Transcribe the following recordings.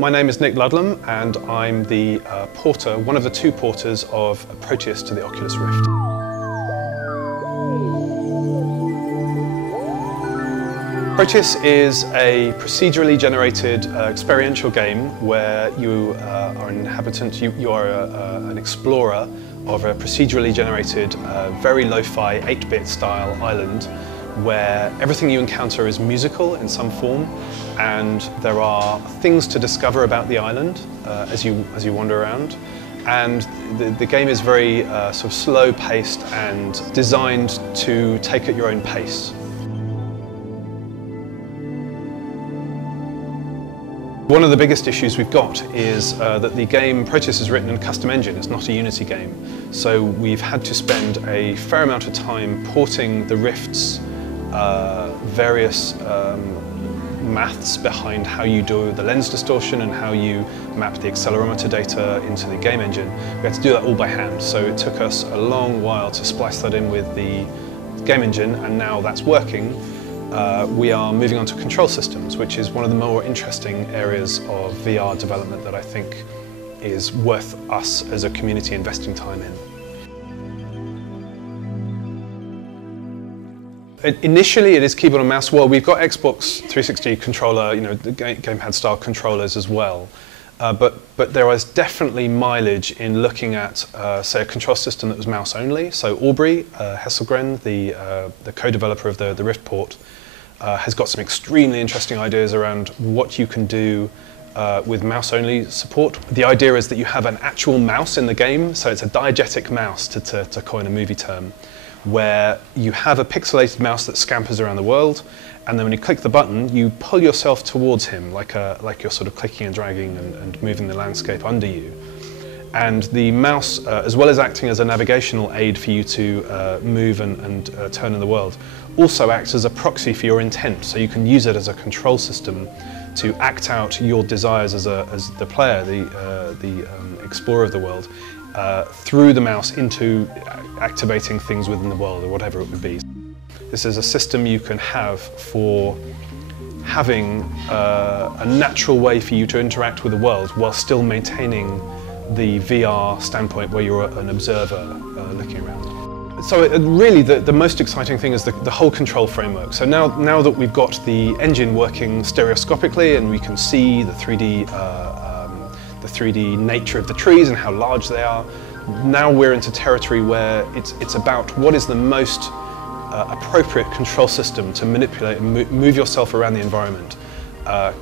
My name is Nick Ludlam, and I'm the porter, one of the two porters of Proteus to the Oculus Rift. Proteus is a procedurally generated experiential game where you are an inhabitant, you are an explorer of a procedurally generated, very lo-fi 8-bit style island where everything you encounter is musical in some form, and there are things to discover about the island as you wander around. And the game is very sort of slow-paced and designed to take at your own pace. One of the biggest issues we've got is that the game Proteus is written in a custom engine. It's not a Unity game. So we've had to spend a fair amount of time porting the Rift's various maths behind how you do the lens distortion and how you map the accelerometer data into the game engine. We had to do that all by hand. So it took us a long while to splice that in with the game engine, and now that's working. We are moving on to control systems, which is one of the more interesting areas of VR development that I think is worth us as a community investing time in. Initially it is keyboard and mouse. Well, we've got Xbox 360 controller, the gamepad style controllers as well. But there was definitely mileage in looking at, say, a control system that was mouse only. So Aubrey Hesselgren, the co-developer of the Rift port, has got some extremely interesting ideas around what you can do with mouse-only support. The idea is that you have an actual mouse in the game, so it's a diegetic mouse, to coin a movie term, where you have a pixelated mouse that scampers around the world, and then when you click the button, you pull yourself towards him, like you're sort of clicking and dragging and moving the landscape under you. And the mouse, as well as acting as a navigational aid for you to move and turn in the world, also acts as a proxy for your intent. So you can use it as a control system to act out your desires as the player, the explorer of the world, through the mouse into activating things within the world, or whatever it would be. This is a system you can have for having a natural way for you to interact with the world while still maintaining the VR standpoint where you're an observer looking around. So really the most exciting thing is the whole control framework. So now that we've got the engine working stereoscopically and we can see the 3D nature of the trees and how large they are, now we're into territory where it's about what is the most appropriate control system to manipulate and move yourself around the environment.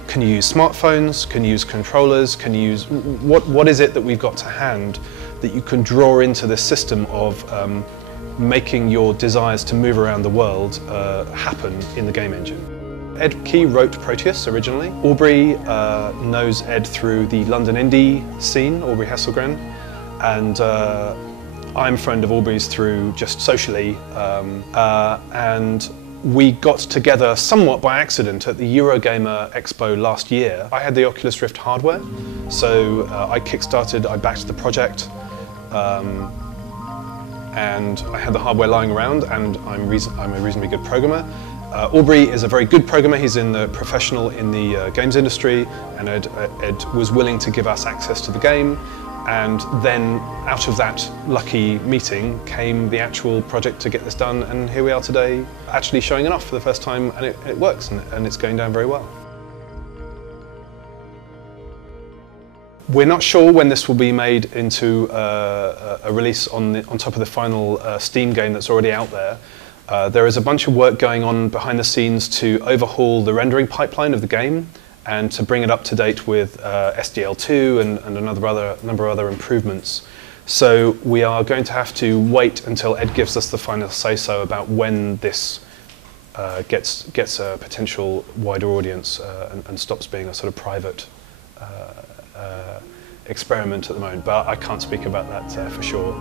Can you use smartphones? Can you use controllers? Can you use what is it that we've got to hand that you can draw into this system of making your desires to move around the world happen in the game engine? Ed Key wrote Proteus originally. Aubrey knows Ed through the London indie scene, Aubrey Hesselgren, and I'm a friend of Aubrey's through just socially, and we got together somewhat by accident at the Eurogamer Expo last year. I had the Oculus Rift hardware, so I backed the project, and I had the hardware lying around, and I'm a reasonably good programmer. Aubrey is a very good programmer. He's in the professional in the games industry, and Ed was willing to give us access to the game. And then out of that lucky meeting came the actual project to get this done, and here we are today actually showing it off for the first time, and it works, and it's going down very well. We're not sure when this will be made into a release on top of the final Steam game that's already out there. There is a bunch of work going on behind the scenes to overhaul the rendering pipeline of the game and to bring it up to date with SDL2 and a number of other improvements. So we are going to have to wait until Ed gives us the final say-so about when this gets a potential wider audience and stops being a sort of private experiment at the moment. But I can't speak about that for sure.